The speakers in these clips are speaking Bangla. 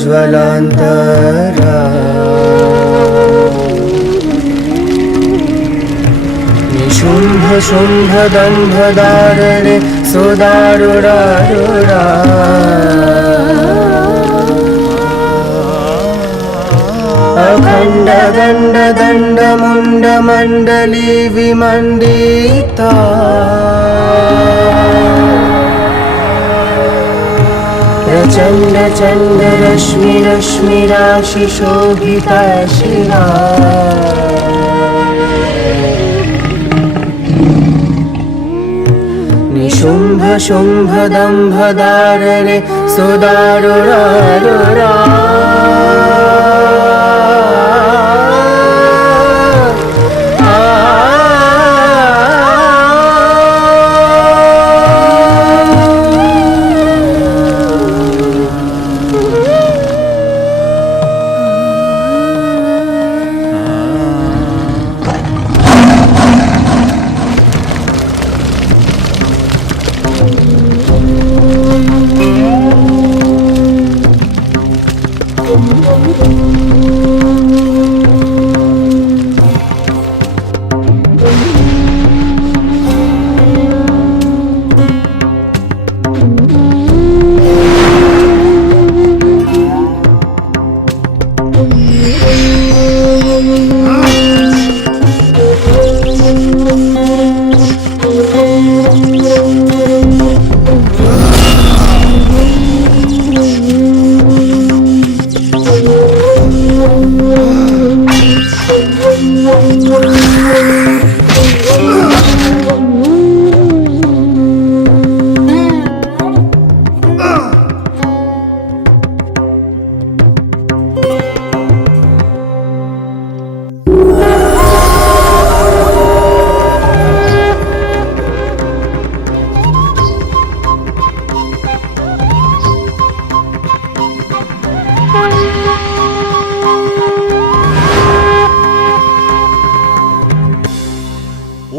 विनोदमोदमोदितादयोदयोज्ज्वलान्तरा निशुम्भ शुम्भ दम्भदारणे सुदारुरारुरा अखण्ड दण्ड दण्ड मुण्ड मण्डली विमण्डिता प्रचण्ड चण्ड रश्मि रश्मि राशि शोभिता शिवा निशुम्भ शुम्भ दम्भदारणे सुदारुरारुरा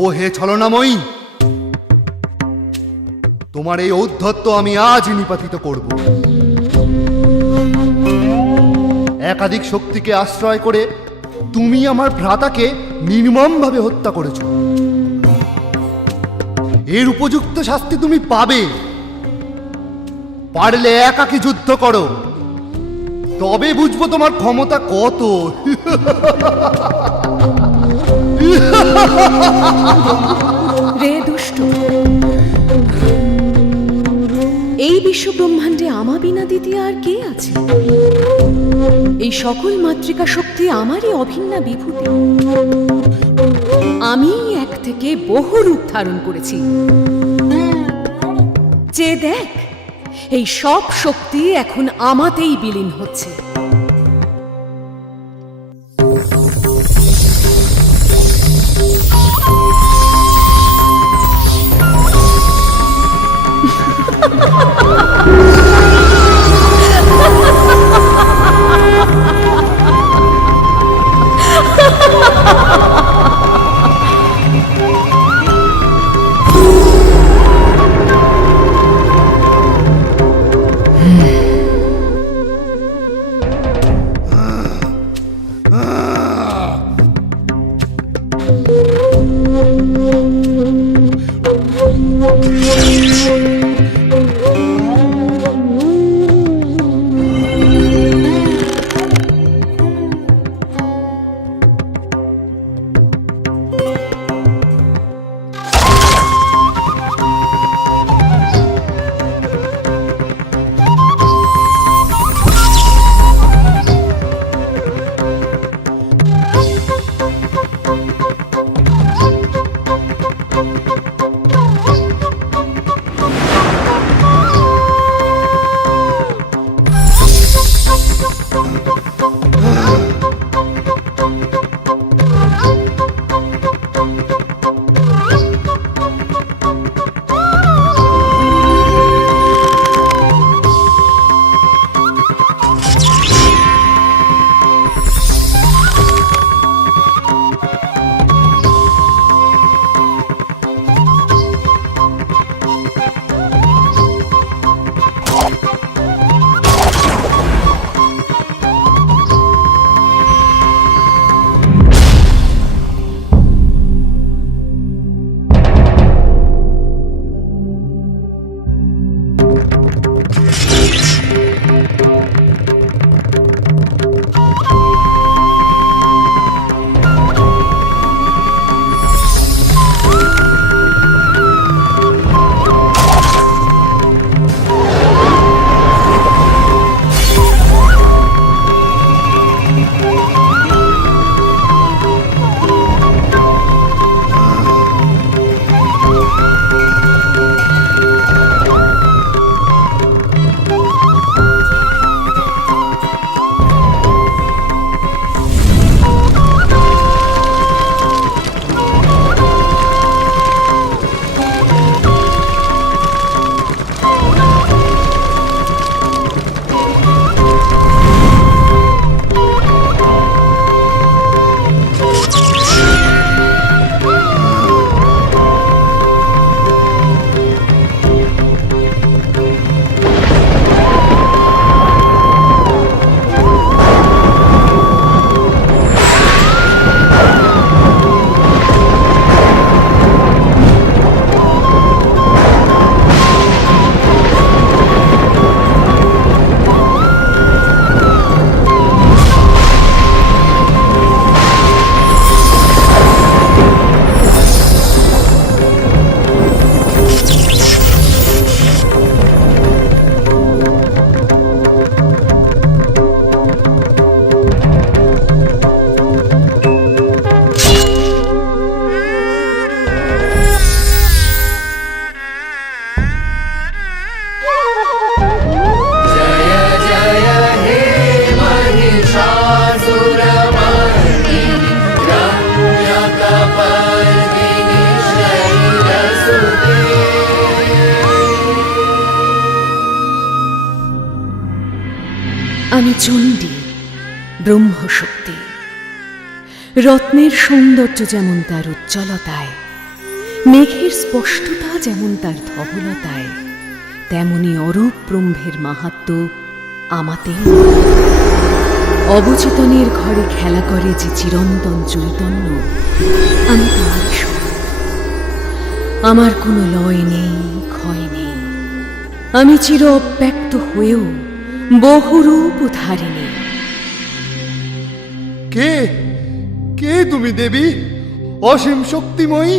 ও হে ছলনাময়ী, তোমার এই ঔদ্ধত্য আমি আজ নিপাতিত করব। একাধিক শক্তিকে আশ্রয় করে তুমি আমার ভ্রাতাকে নির্মমভাবে হত্যা করেছ। এর উপযুক্ত শাস্তি তুমি পাবে। পারলে একাকী যুদ্ধ করো, তবে বুঝবো তোমার ক্ষমতা কত। রে দুষ্ট, এই বিশ্ব ব্রহ্মাণ্ডে আমা বিনা দ্বিতীয় আর কে আছে? এই সকল মাতৃকা শক্তি আমারই অভিন্না বিভূতি। আমি এক থেকে বহু রূপ ধারণ করেছি। যে দেখ, এই সব শক্তি এখন আমাতেই বিলীন হচ্ছে। আমি চণ্ডী, ব্রহ্মশক্তি। রত্নের সৌন্দর্য যেমন তার উজ্জ্বলতায়, মেঘের স্পষ্টতা যেমন তার ধবলতায়, তেমনি অরূপ ব্রহ্মের মাহাত্ম্য আমাতেও। অবচেতনের ঘরে খেলা করে যে চিরন্তন চৈতন্য, আমি তার স্বরূপ। আমার কোনো লয় নেই, ক্ষয় নেই। আমি চির অব্যক্ত হয়েও বহুরূপ ধারিণী। কে কে তুমি দেবী, অসীম শক্তিময়ী?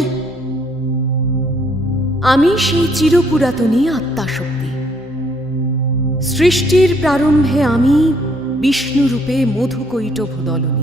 আমি সেই চিরপুরাতনী আত্মাশক্তি। সৃষ্টির প্রারম্ভে আমি বিষ্ণুরূপে মধুকৈটভ দলনী।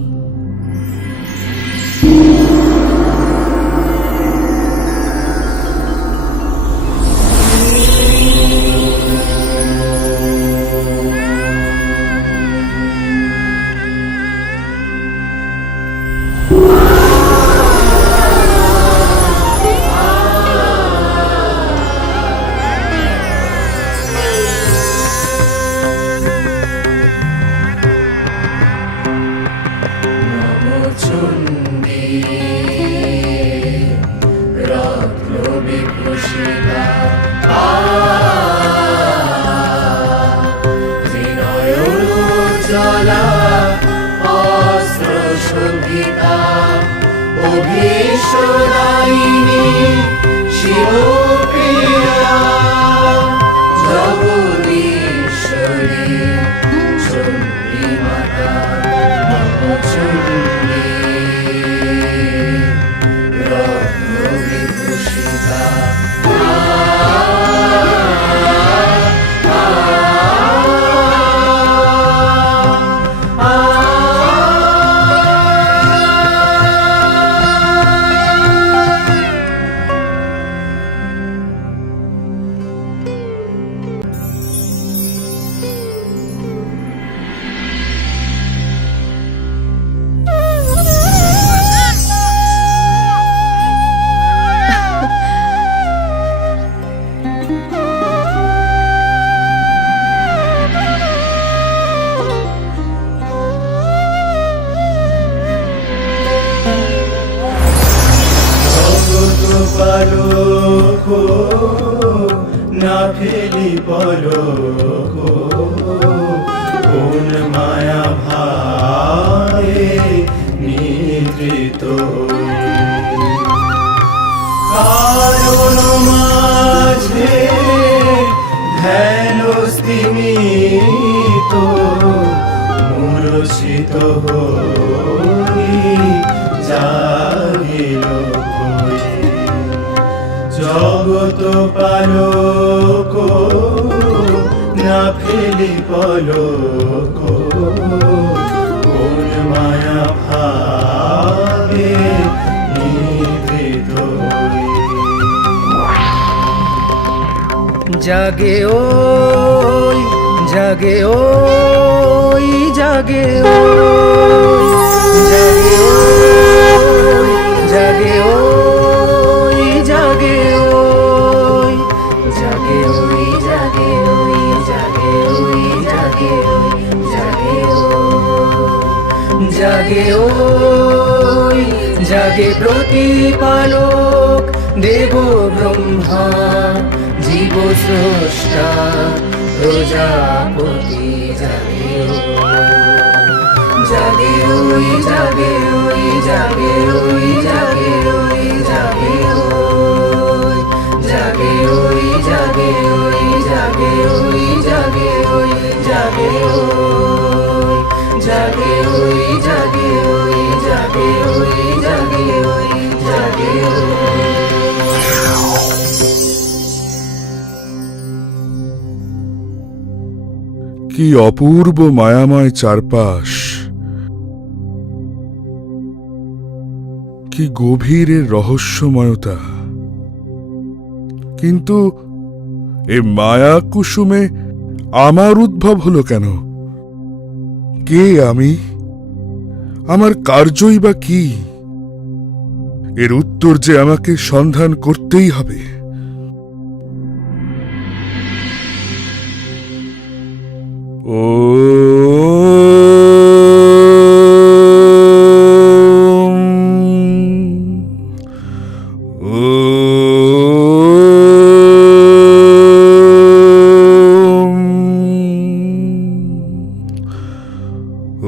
অভিশ্বরায়িনী শিবপ্রিয়া জগদীশ্বরী চণ্ডী মাতা নবচণ্ডী রত্নবিভূষিতা। না ফেলি পলক, কোন মায়া ভায়ে নিদ্রিত, কারণ মাঝে ধ্যান স্তিমিত, মূর্ছিত হই জাগিল জগত পালক, না ফেলি পলক, কোন মায়া ভাবে নিভৃত। জাগে ওই জাগে ওই জাগে ওই জাগে ওই জাগে ওই জাগে ওই জাগে ওই জাগে ওই জাগে ওই জাগে ওই জাগে ওই জাগে ওই জাগে প্রতিপালক দেব ব্রহ্মা জীব স্রষ্টা প্রজাপতি। জাগে জাগে ওই জাগে ওই জাগে ওই জাগে ওই জাগে ওই জাগে ওই জাগে ওই জাগে ওই জাগে ওই জাগে ওই জাগে ওই জাগে ওই জাগে ওই জাগে ওই জাগে ওই। কি অপূর্ব মায়াময় চারপাশ, কি গভীরের রহস্যময়তা। কিন্তু এ মায়া কুসুমে আমার উদ্ভব হলো কেন? কে আমি? আমার কার্যই বা কি? এর উত্তর যে আমাকে সন্ধান করতেই হবে। ও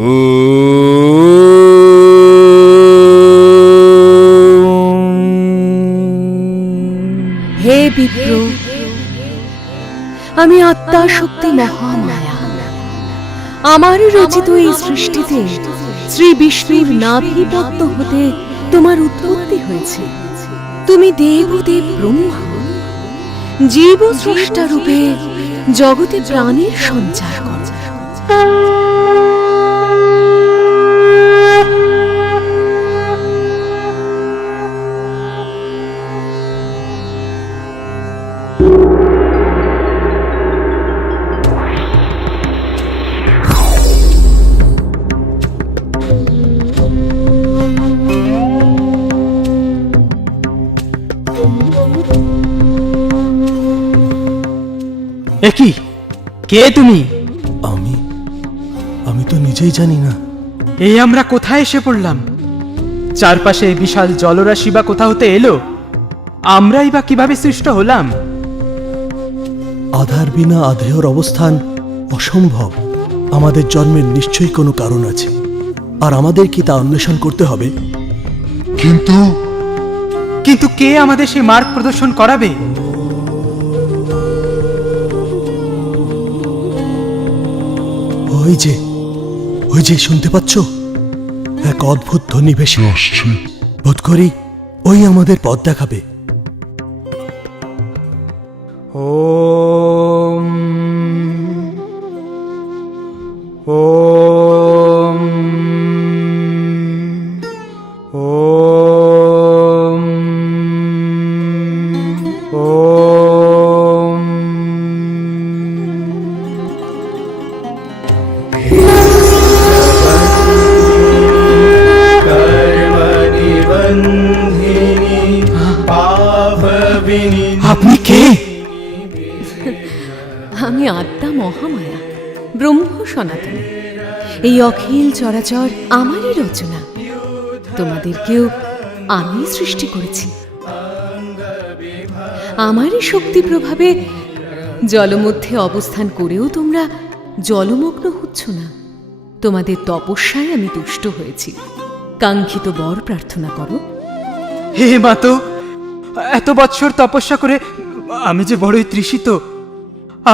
হে বিপ্র, আমি আত্মা শক্তি মহামায়া। আমার রচিত এই সৃষ্টিতে শ্রী বিষ্ণুর নাভিপদ্ম হতে তোমার উৎপত্তি হয়েছে। তুমি দেবদেব ব্রহ্মা, জীব স্রষ্টা রূপে জগতে প্রাণের সঞ্চার করো। একি কে তুমি? আমি তো নিজেই জানি না। এই আমরা কোথায় এসে পড়লাম? চারপাশে বিশাল জলরাশি বা কোথা হতে এলো? আমরাই বা কিভাবে সৃষ্ট হলাম? আধার বিনা আধেয়র অবস্থান অসম্ভব। আমাদের জন্মের নিশ্চয়ই কোনো কারণ আছে, আর আমাদের কি তা অন্বেষণ করতে হবে। কিন্তু কে আমাদের সেই মার্গ প্রদর্শন করাবে? ওই যে শুনতে পাচ্ছ? এক অদ্ভুত ধ্বনি ভেসে আসছে। বোধ করি ওই আমাদের পথ দেখাবে। ওম ওম ওম ওম। আপনি কে? আমি আত্মা মহামায়া, ব্রহ্ম সনাতনী। এই অখিল চরাচর আমারই রচনা। তোমাদেরকেও আমি সৃষ্টি করেছি। আমারই শক্তি প্রভাবে জলমধ্যে অবস্থান করেও তোমরা জলমগ্ন হচ্ছ না। তোমাদের তপস্যায় আমি তুষ্ট হয়েছি। কাঙ্ক্ষিত বর প্রার্থনা করো। হে মাতো, এত বৎসর তপস্যা করে আমি যে বড়ই তৃষিত।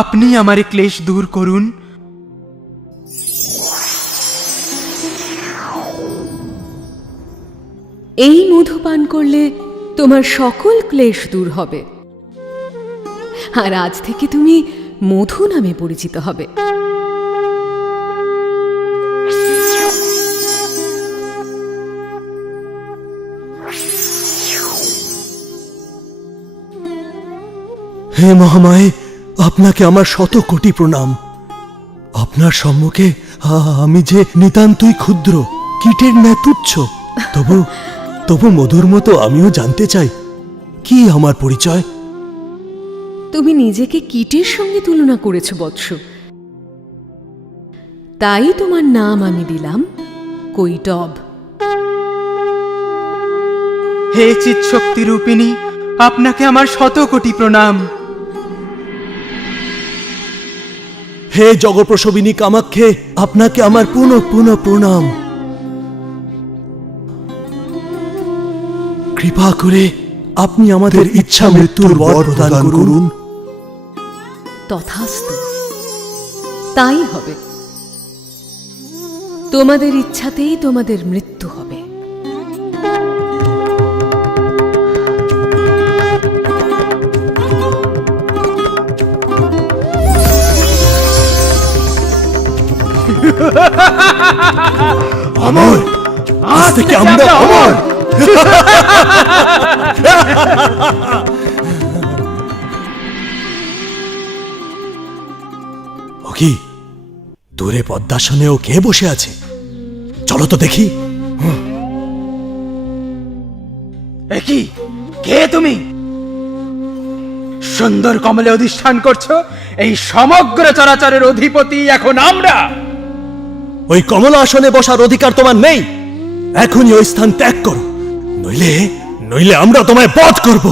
আপনি আমার এই ক্লেশ দূর করুন। এই মধু পান করলে তোমার সকল ক্লেশ দূর হবে, আর আজ থেকে তুমি মধু নামে পরিচিত হবে। হে মহামায়ে, আপনাকে আমার শত কোটি প্রণাম। আপনার সম্মুখে আমি যে নিতান্তই ক্ষুদ্র, কীটের ন্যায় তুচ্ছ। তবু মধুর মতো আমিও জানতে চাই, কি আমার পরিচয়? তুমি নিজেকে কীটের সঙ্গে তুলনা করেছ বৎস, তাই তোমার নাম আমি দিলাম কৈটব। হে চিৎশক্তি রূপিণী, আপনাকে আমার শত কোটি প্রণাম। হে জগৎপ্রসবিনী কামাক্ষে, আপনাকে আমার পুনঃ পুনঃ প্রণাম। কৃপা করে আপনি আমাদের ইচ্ছা মৃত্যুর বর প্রদান করুন। তথাস্তু, তাই হবে। তোমাদের ইচ্ছাতেই তোমাদের মৃত্যু হবে। অমর, আজ থেকে আমরা অমর। ও কি, দূরে পদ্মাসনেও কে বসে আছে? চলো তো দেখি। একি কে তুমি? সুন্দর কমলে অধিষ্ঠান করছো। এই সমগ্র চরাচরের অধিপতি এখন আমরা। ওই কমলা আসনে বসার অধিকার তোমার নেই। এখনই ওই স্থান ত্যাগ করো, নইলে আমরা তোমায় বধ করব।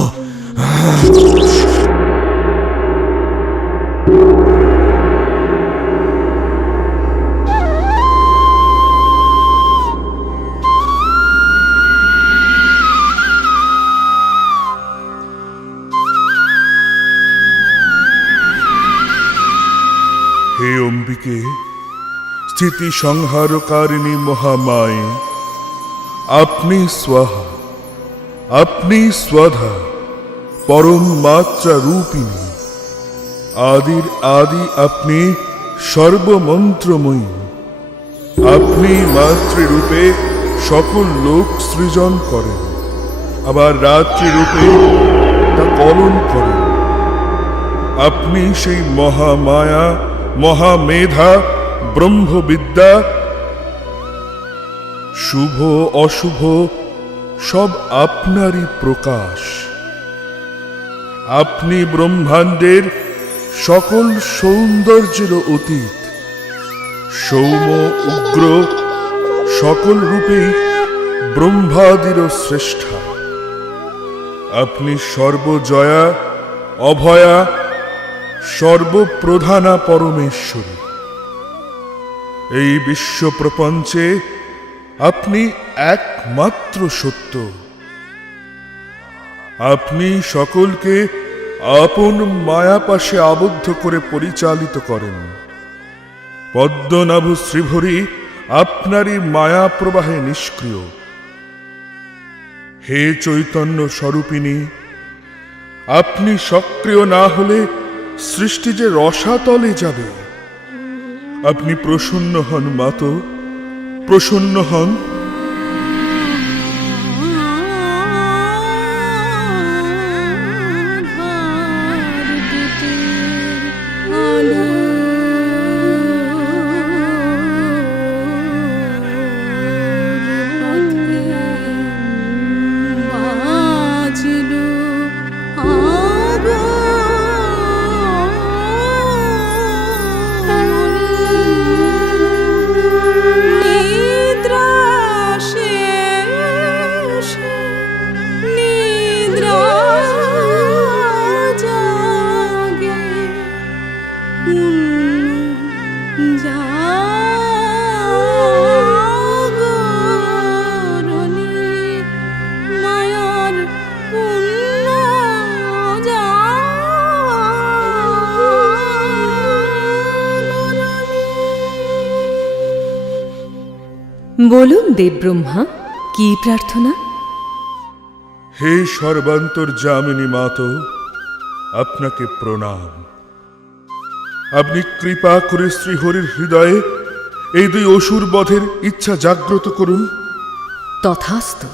প্রলয়কে স্থিতি সংহারকারিণী মহামায়, আপনি স্বাহা, আপনি স্বাধা, পরম মাত্রা রূপিণী, আদির আদি আপনি সর্বমন্ত্রময়ী। আপনি মাতৃরূপে সকল লোক সৃজন করেন, আবার রাত্রিরূপে তা কলন করেন। আপনি সেই মহামায়া, মহামেধা, ব্রহ্মবিদ্যা, শুভ অশুভ সব আপনারই প্রকাশ। আপনি ব্রহ্মাণ্ডের সকল সৌন্দর্যের অতীত, সৌম্য উগ্র সকল রূপেই ব্রহ্মাদির শ্রেষ্ঠা। আপনি সর্বজয়া, অভয়া, সর্বপ্রধানা পরমেশ্বরী। এই বিশ্ব প্রপঞ্চে আপনি একমাত্র সত্য। আপনি সকলকে আপন মায়াপাশে আবদ্ধ করে পরিচালিত করেন। পদ্মনাভ শ্রীভরি আপনারই মায়া প্রবাহে নিষ্ক্রিয়। হে চৈতন্য স্বরূপিণী, আপনি সক্রিয় না হলে সৃষ্টি যে রসাতলে যাবে। আপনি প্রসন্ন হন মাতো, প্রসন্ন হন। বলুন দেবব্রহ্মা, কি প্রার্থনা? হে সর্বান্তর্যামিনী মাতো, আপনাকে প্রণাম। আপনি কৃপা করে শ্রীহরির হৃদয়ে এই দুই অসুর বধের ইচ্ছা জাগ্রত করুন। তথাস্তু।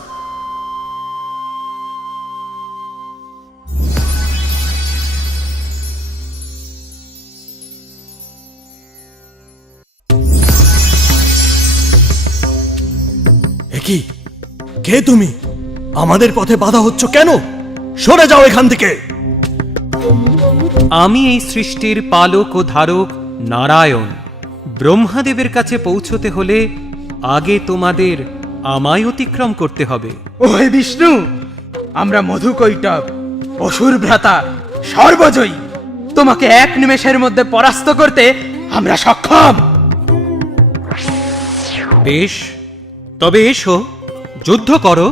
কি কে তুমি? আমাদের পথে বাধা হচ্ছ কেন? সরে যাও এখান থেকে। আমি এই সৃষ্টির পালক ও ধারক নারায়ণ। ব্রহ্মাদেবের কাছে পৌঁছতে হলে আগে তোমাদের আমায় অতিক্রম করতে হবে। ও হে বিষ্ণু, আমরা মধুকৈটব, অসুর ভ্রাতা, সর্বজয়ী। তোমাকে এক নিমেষের মধ্যে পরাস্ত করতে আমরা সক্ষম। বেশ, তবে এসো, যুদ্ধ করো।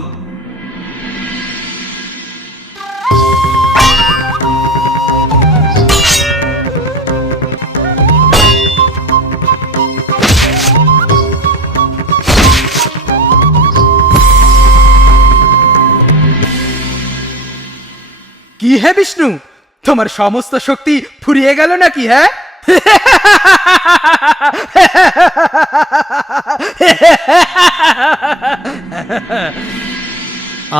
কি হে বিষ্ণু, তোমার সমস্ত শক্তি ফুরিয়ে গেল নাকি? হ্যাঁ,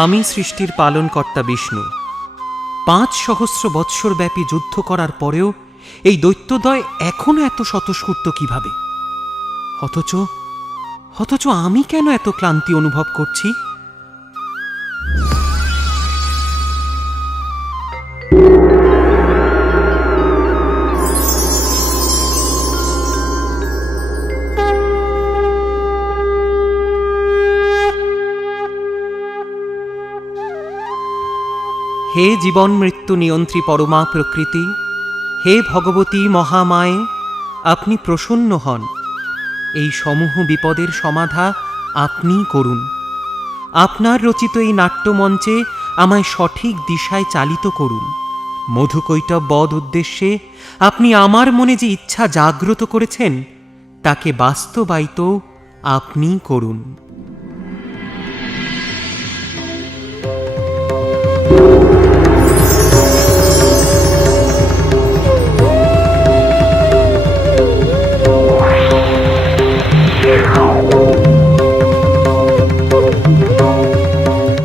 আমি সৃষ্টির পালনকর্তা বিষ্ণু। ৫,০০০ বৎসর ব্যাপী যুদ্ধ করার পরেও এই দৈত্যদ্বয় এখনো এত স্বতঃস্ফূর্ত কিভাবে? অথচ আমি কেন এত ক্লান্তি অনুভব করছি? হে জীবন মৃত্যু নিয়ন্ত্রী পরমা প্রকৃতি, হে ভগবতী মহামায়ে, আপনি প্রসন্ন হন। এই সমূহ বিপদের সমাধা আপনিই করুন। আপনার রচিত এই নাট্যমঞ্চে আমায় সঠিক দিশায় চালিত করুন। মধুকৈটব বধ উদ্দেশ্যে আপনি আমার মনে যে ইচ্ছা জাগ্রত করেছেন তাকে বাস্তবায়িত আপনিই করুন।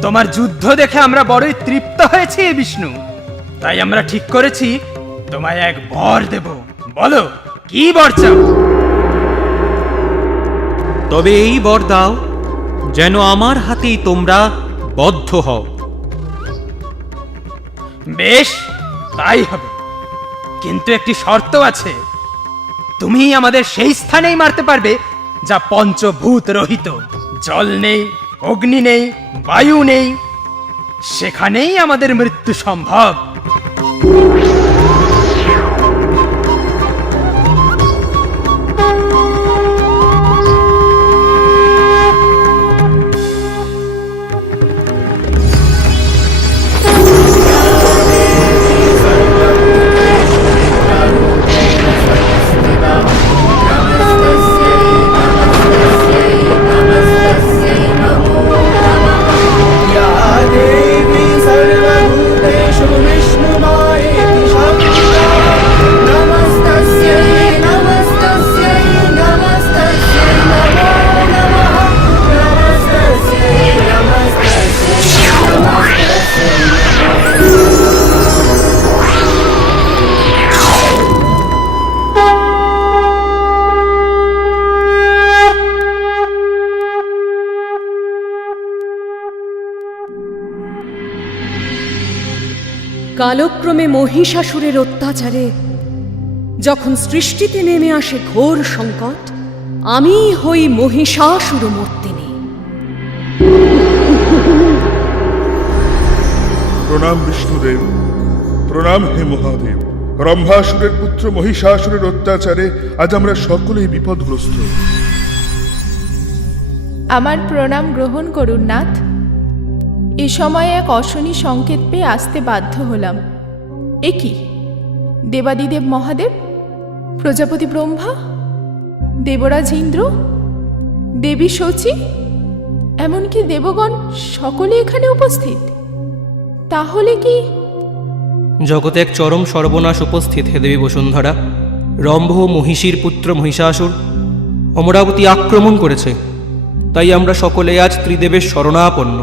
তোমার যুদ্ধ দেখে আমরা বড়ই তৃপ্ত হয়েছি বিষ্ণু, তাই আমরা ঠিক করেছি তোমায় এক বর দেব। বলো কি বর চাও? তবে এই বর দাও যেন আমার হাতেই তোমরা বদ্ধ হও। বেশ, তাই হবে, কিন্তু একটি শর্ত আছে। তুমি আমাদের সেই স্থানেই মারতে পারবে যা পঞ্চভূত রহিত। জল নেই, অগ্নি নেই, বায়ু নেই, সেখানেই আমাদের মৃত্যু সম্ভব। या देवी सर्वभूतेषु विष्णुमायेति शक्तिदा नमस्तस्यै नमस्तस्यै नमस्तस्यै नमो नमः नमस्तस्यै नमस्तस्यै কালক্রমে মহিষাসুরের অত্যাচারে যখন সৃষ্টিতে নেমে আসে ঘোর সংকট, আমি হই মহিষাসুরমর্দিনী। প্রণাম বিষ্ণুদেব, প্রণাম হে মহাদেব। রম্ভাসুরের পুত্র মহিষাসুরের অত্যাচারে আজ আমরা সকলেই বিপদগ্রস্ত। আমার প্রণাম গ্রহণ করুন নাথ। এ সময়ে এক অশনি সংকেত পেয়ে আসতে বাধ্য হলাম। এ কি? দেবাদিদেব মহাদেব, প্রজাপতি ব্রহ্মা, দেবরাজ ইন্দ্র, দেবী শচী, এমনকি দেবগণ সকলে এখানে উপস্থিত। তাহলে কি জগতে এক চরম সর্বনাশ উপস্থিত হে দেবী বসুন্ধরা। রম্ভ মহিষীর পুত্র মহিষাসুর অমরাবতী আক্রমণ করেছে, তাই আমরা সকলে আজ ত্রিদেবের শরণাপন্ন।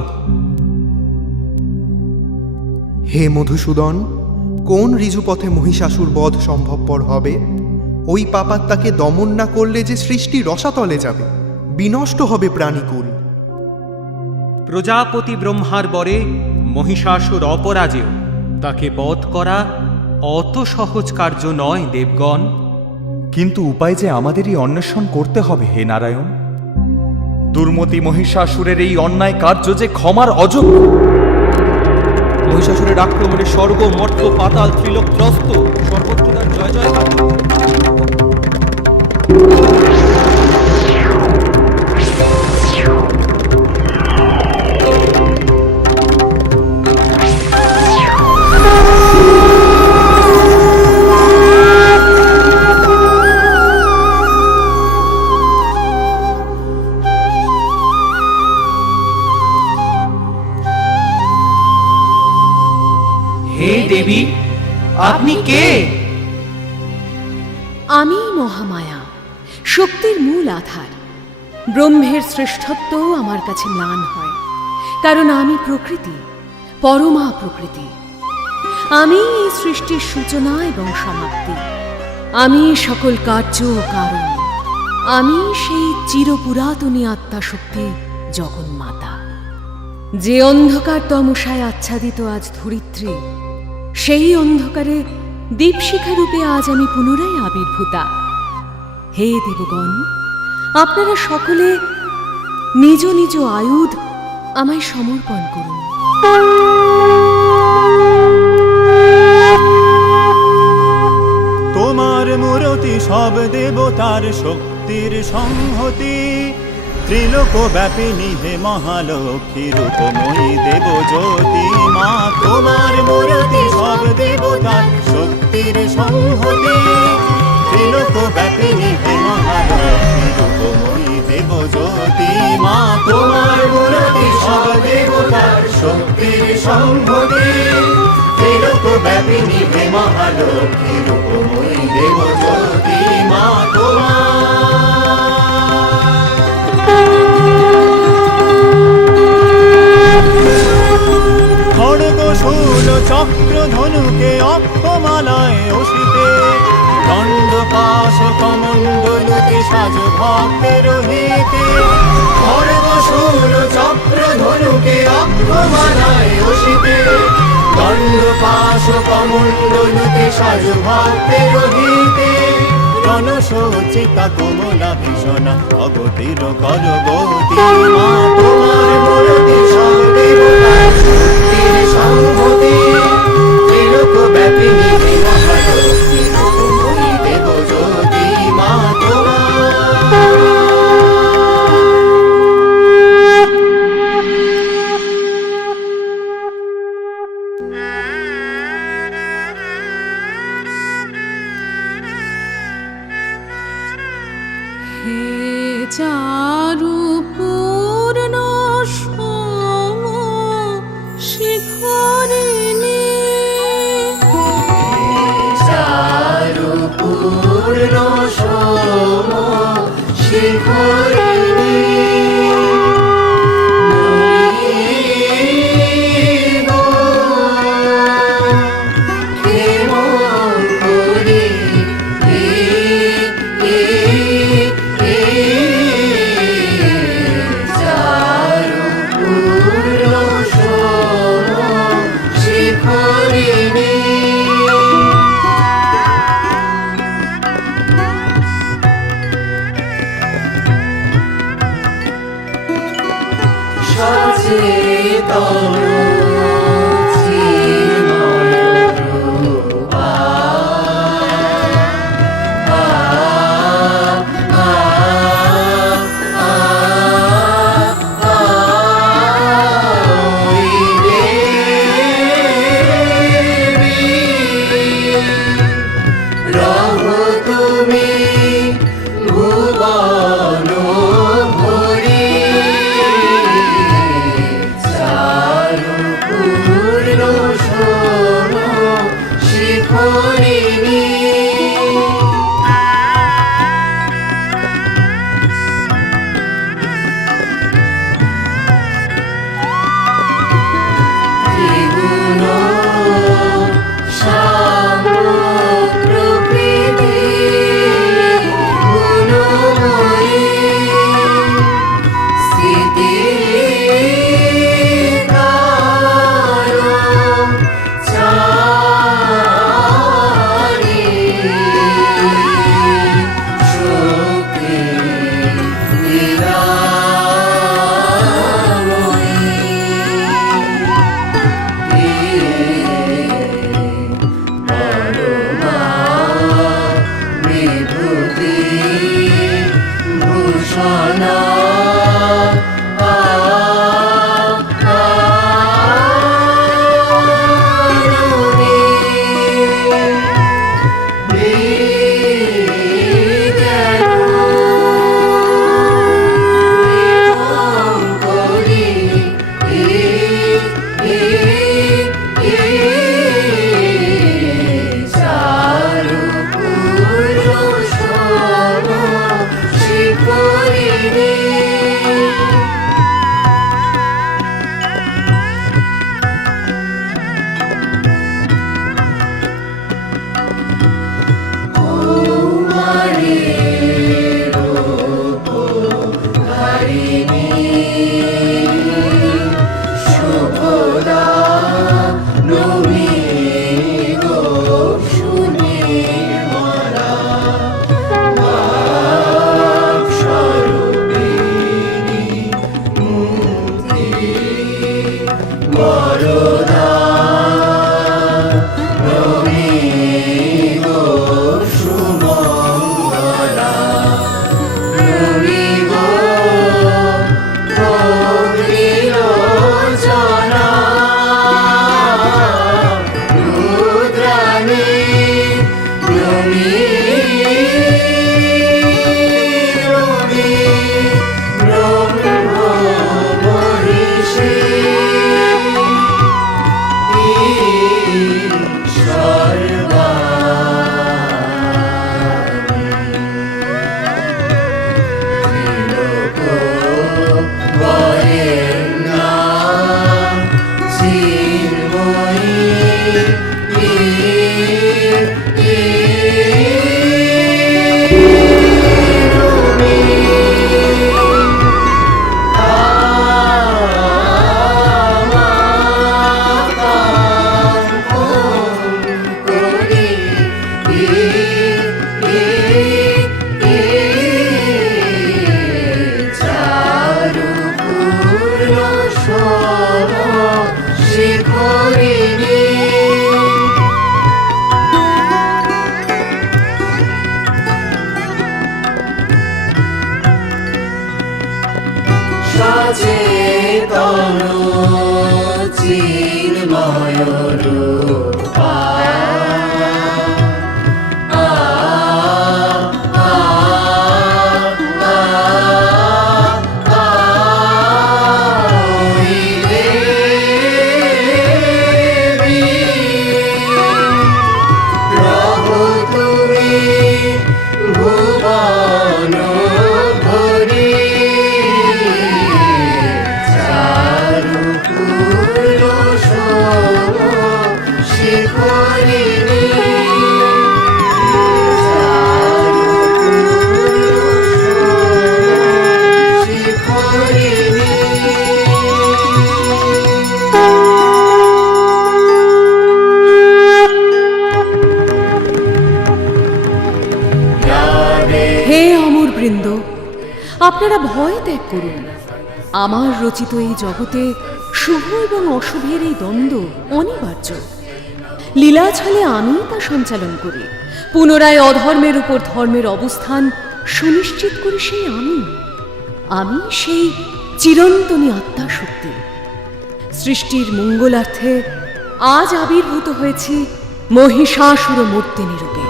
হে মধুসূদন, কোন ঋজুপথে মহিষাসুর বধ সম্ভবপর হবে? ওই পাপাত্মাকে দমন না করলে যে সৃষ্টি রসাতলে যাবে, বিনষ্ট হবে প্রাণীকুল। প্রজাপতি ব্রহ্মার বরে মহিষাসুর অপরাজেয়, তাকে বধ করা অত সহজ কার্য নয় দেবগণ। কিন্তু উপায় যে আমাদেরই অন্বেষণ করতে হবে হে নারায়ণ। দুর্মতি মহিষাসুরের এই অন্যায় কার্য যে ক্ষমার অযোগ্য। মহিষাসুরের আক্রমণে স্বর্গ মর্ত পাতাল ত্রিলোক ত্রস্ত, সর্বত্র তার জয় জয়কার। হে দেবী, আপনি কে? আমি মহামায়া, শক্তির মূল আধার। ব্রহ্মের শ্রেষ্ঠত্ব আমার কাছে ম্লান হয়, কারণ আমি প্রকৃতি, পরমা প্রকৃতি। আমি এই সৃষ্টির সূচনা এবং সমাপ্তি। আমি সকল কার্য ও কারণ। আমি সেই চিরপুরাতনী আত্মাশক্তি জগন্মাতা। যে অন্ধকার তমসায় আচ্ছাদিত আজ ধরিত্রী, সেই অন্ধকারে দীপশিখা রূপে আজ আমি পুনরায় আবির্ভূতা। হে দেবগণ, আপনারা সকলে নিজ নিজ আয়ুধ আমায় সমর্পণ করুন। তোমার মূরতি সব দেবতার শক্তির সংহতি, ত্রিলোক ব্যাপিনী হে মহালক্ষ্মী রূপময়ী দেব জ্যোতি মা তোমার মূরতি সব দেবতার শক্তির সংহতি ত্রিলোক ব্যাপিনী হে মহালক্ষ্মী রূপময়ী দেব জ্যোতি মা তোমার মূরতি সব দেবতার শক্তির সংহতি ত্রিলোক ব্যাপিনী হে মহালক্ষ্মী রূপময়ী দেব জ্যোতি মা তোমার খড়গ শূল চক্র ধনুকে অক্ষমালায় অসিতে দণ্ড পাশ কমণ্ডলুতে সাজ ভক্তের হিতে খড়গ শূল চক্র ধনুকে অক্ষমালায় অসিতে দণ্ড পাশ কমণ্ডলুতে সাজ ভক্তের হিতে রণসজ্জিতা কমলা ভীষণা অগতির করগতি মা তোমার মূরতি সব দেবতার শক্তির সংহতি ত্রিলোক ব্যাপিনী হে মহালক্ষ্মী রূপময়ী দেব জ্যোতি মা হে চারু পূর্ণ সম শিখরিণী চারু পূর্ণ সোম শিখরিণী শিখরিণী চেতন চিন্ময় রূপা হে অমর বৃন্দ, আপনারা ভয় ত্যাগ করুন। আমার রচিত এই জগতে শুভ এবং অশুভের এই দ্বন্দ্ব অনিবার্য। লীলাছলে আমি তা সঞ্চালন করি, পুনরায় অধর্মের উপর ধর্মের অবস্থান সুনিশ্চিত করি সেই আমি সেই চিরন্তনী আত্মা শক্তি। সৃষ্টির মঙ্গলার্থে আজ আবির্ভূত হয়েছি মহিষাসুর মূর্তিনি রূপে।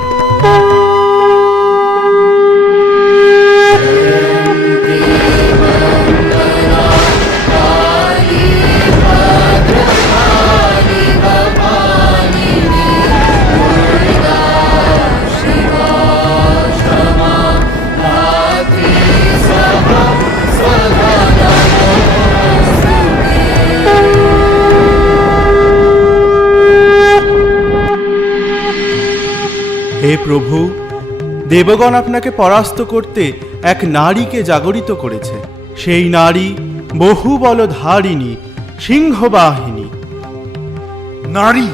হে প্রভু, দেবগণ আপনাকে পরাস্ত করতে এক নারীকে জাগরিত করেছে। সেই নারী বহু বলধারিণী, সিংহবাহিনী। নারী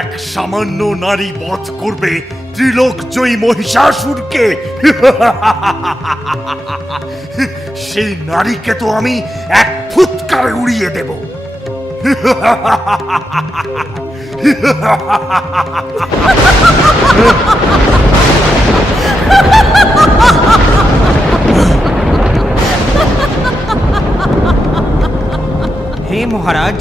এক সামান্য নারী বধ করবে ত্রিলোক জয়ী মহিষাসুরকে? সেই নারীকে তো আমি এক ফুৎকারে উড়িয়ে দেব। হে মহারাজ,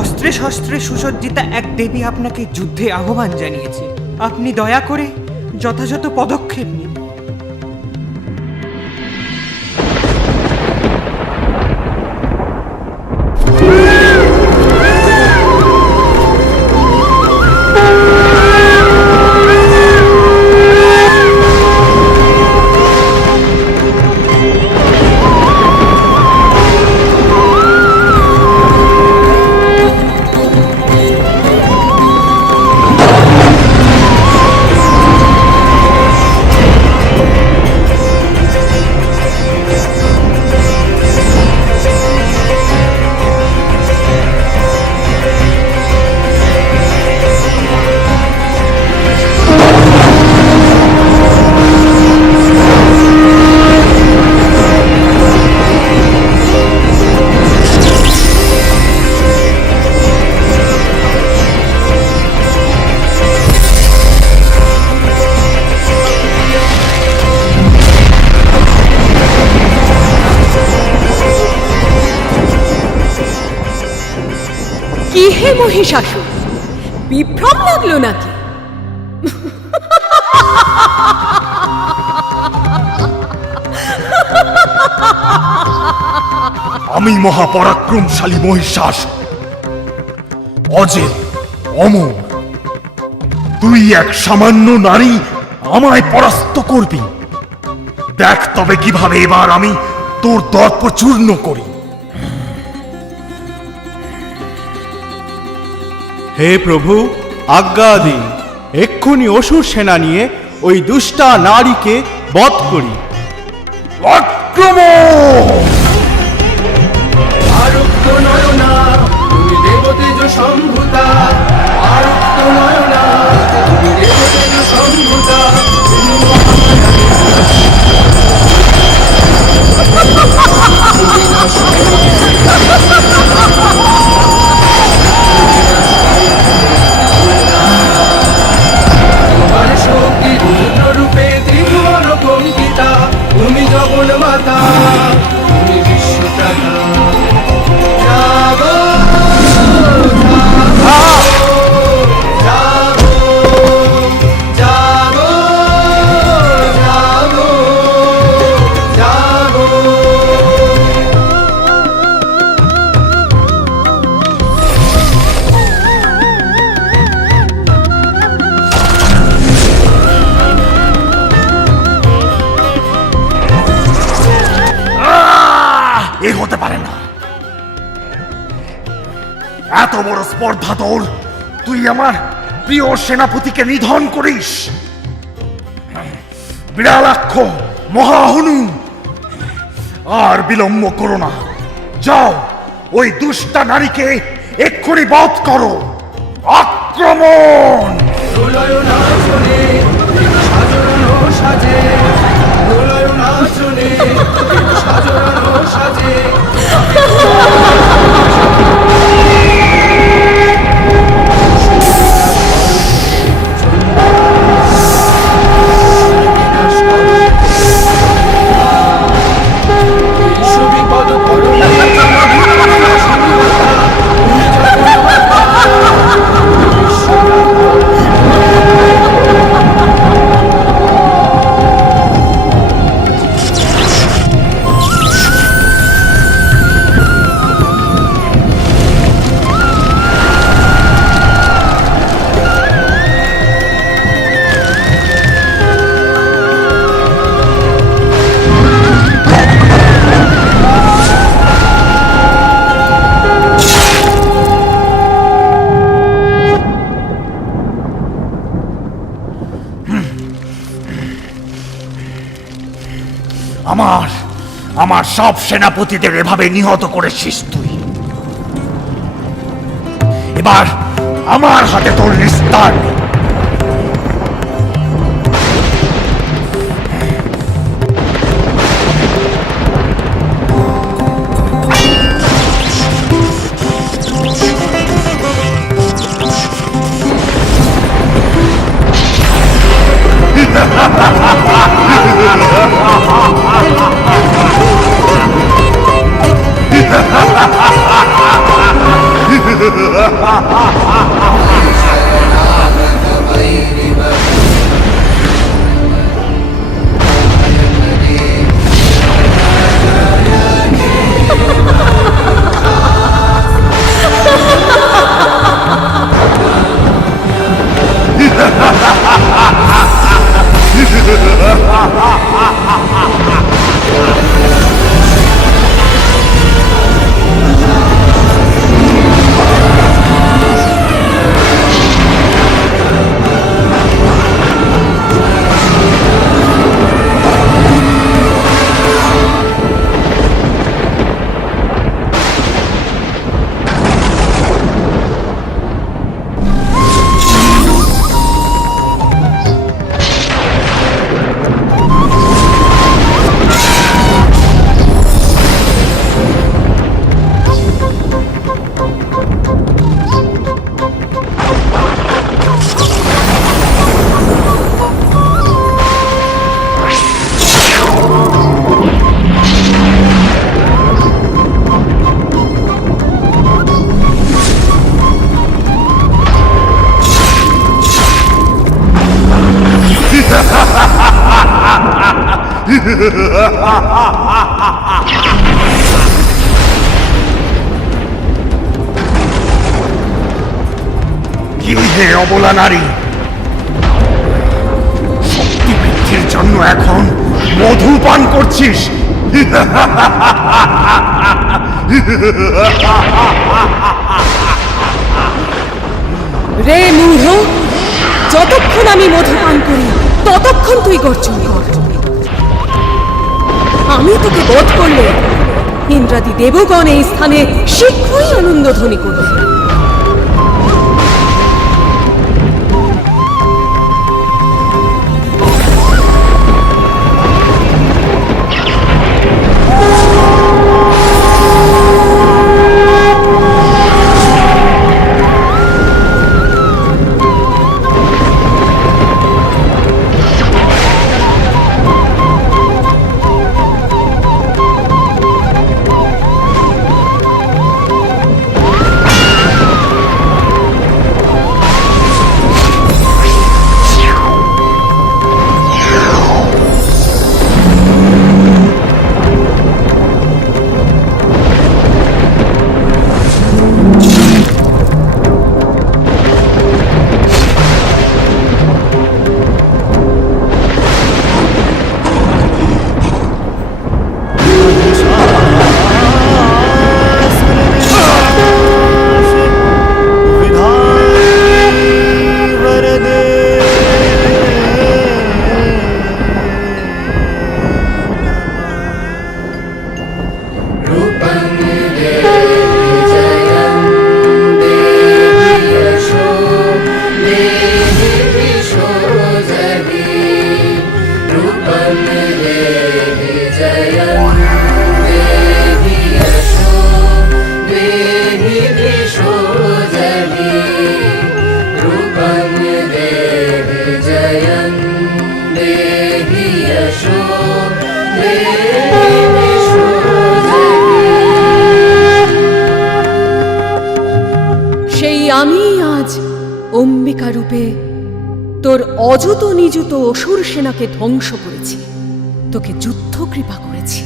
অস্ত্রে শস্ত্রে সুসজ্জিতা এক দেবী আপনাকে যুদ্ধে আহ্বান জানিয়েছে। আপনি দয়া করে যথাযথ পদক্ষেপ নিন। কি হে মহিষাসুর, বিভ্রম লাগলো নাকি? আমি মহাপরাক্রমশালী মহিষাসুর, অজেয় অমর। তুই এক সামান্য নারী আমায় পরাস্ত করবি। দেখ তবে কিভাবে এবার আমি তোর দর্প চূর্ণ করি। হে প্রভু, আজ্ঞা দিন, এক্ষুনি অসুর সেনা নিয়ে ওই দুষ্টা নারীকে বধ করি। আক্রমণ! আরক্ত নয়না তুমি দেবতেজ সম্ভূতা, আরক্ত নয়না তুমি দেবতেজ সম্ভূতা। তোমার শক্তি রূপে ত্রিভুবন কঙ্কিতা, এত বড় স্পর্ধা তোর, তুই আমার প্রিয় সেনাপতিকে নিধন করিস। বিড়ালাক্ষ মহাহনু, আর বিলম্ব করো না, যাও ওই দুষ্টা নারীকে এক্ষুনি বধ করো। আক্রমণ! দোলয় নাচনে সাজানো সাজে, দোলয় নাচনে সাজানো সাজে। সুবিপদ করো আমার সব সেনাপতিদের এভাবে নিহত করেছিস তুই। এবার আমার হাতে তোর নিস্তার নেই। কি হে অবলা নারী, শক্তি বৃদ্ধির জন্য এখন মধু পান করছিস? রে মূঢ়, যতক্ষণ আমি মধু পান করি ততক্ষণ তুই গর্জন কর। আমি তোকে বধ করলে ইন্দ্রাদি দেবগণ এই স্থানে শীঘ্রই আনন্দধ্বনি করবে। সেই আমি আজ অম্বিকা রূপে তোর অযুত নিযুত অসুর সেনাকে ধ্বংস করেছি, তোকে যুদ্ধ কৃপা করেছি।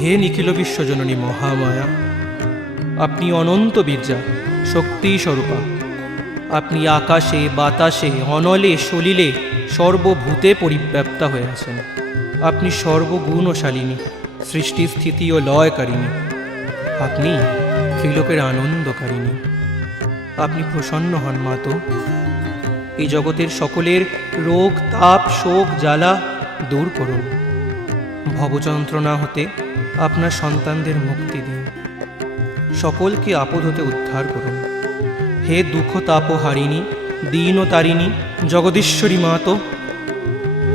হে নিখিল বিশ্বজননী মহামায়া, আপনি অনন্ত বীর্যা, শক্তি স্বরূপা। আপনি আকাশে বাতাসে অনলে সলিলে সর্বভূতে পরিব্যাপ্তা হয়ে আছেন। আপনি সর্বগুণশালিনী, সৃষ্টি স্থিতি ও লয়কারিণী। আপনি ত্রিলোকের আনন্দকারিণী। আপনি প্রসন্ন হন মাতো, এই জগতের সকলের রোগ তাপ শোক জ্বালা দূর করুন। ভবযন্ত্রণা হতে আপনার সন্তানদের মুক্তি দিন, সকলকে আপদ হতে উদ্ধার করুন। হে দুঃখ তাপহারিণী, দীন ও তারিণী, জগদীশ্বরী মাতো,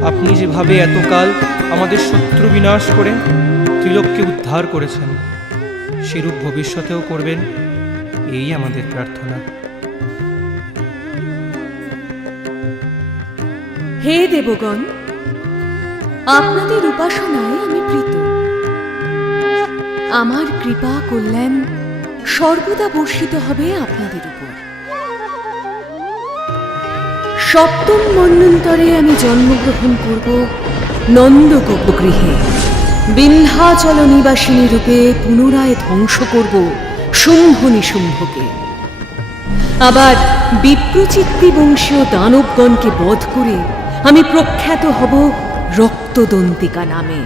আপনি যেভাবে এতকাল আমাদের শত্রু বিনাশ করে ত্রিলোককে উদ্ধার করেছেন, সেরূপ ভবিষ্যতেও করবেন, এই আমাদের প্রার্থনা। হে দেবগণ, আপনাদের উপাসনায় আমি প্রীত। আমার কৃপা কল্যাণ সর্বদা বর্ষিত হবে আপনাদের উপর। সপ্তম মন্বন্তরে আমি জন্মগ্রহণ করব নন্দগোপ গৃহে। বিন্ধ্যাচল নিবাসিনী রূপে পুনরায় ধ্বংস করব শুম্ভ নিশুম্ভকে। আবার বিপ্রচিত্তি বংশীয় দানবগণকে বধ করে আমি প্রখ্যাত হব রক্তদন্তিকা নামে।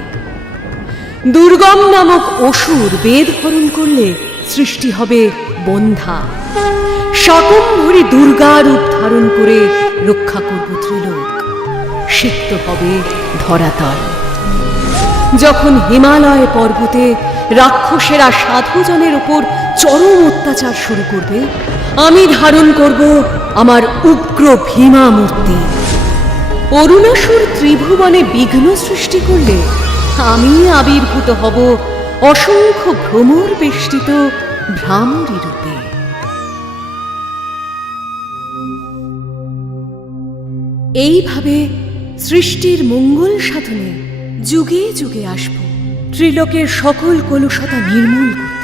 দুর্গম নামক অসুর বেদ হরণ করলে সৃষ্টি হবে বন্ধা। শাকম্ভরী দুর্গা রূপ ধারণ করে রক্ষা করব ত্রিলোক। সিক্ত হবে ধরাতল। যখন হিমালয় পর্বতে রাক্ষসেরা সাধুজনের উপর চরম অত্যাচার শুরু করবে, আমি ধারণ করব আমার উগ্র ভীমা মূর্তি। অরুণাসুর ত্রিভুবনে বিঘ্ন সৃষ্টি করলে আমি আবির্ভূত হব অসংখ্য ভ্রমর বেষ্টিত ভ্রামরী রূপে। এইভাবে সৃষ্টির মঙ্গল সাধনে যুগে যুগে আসব, ত্রিলোকের সকল কলুষতা নির্মূল করতে।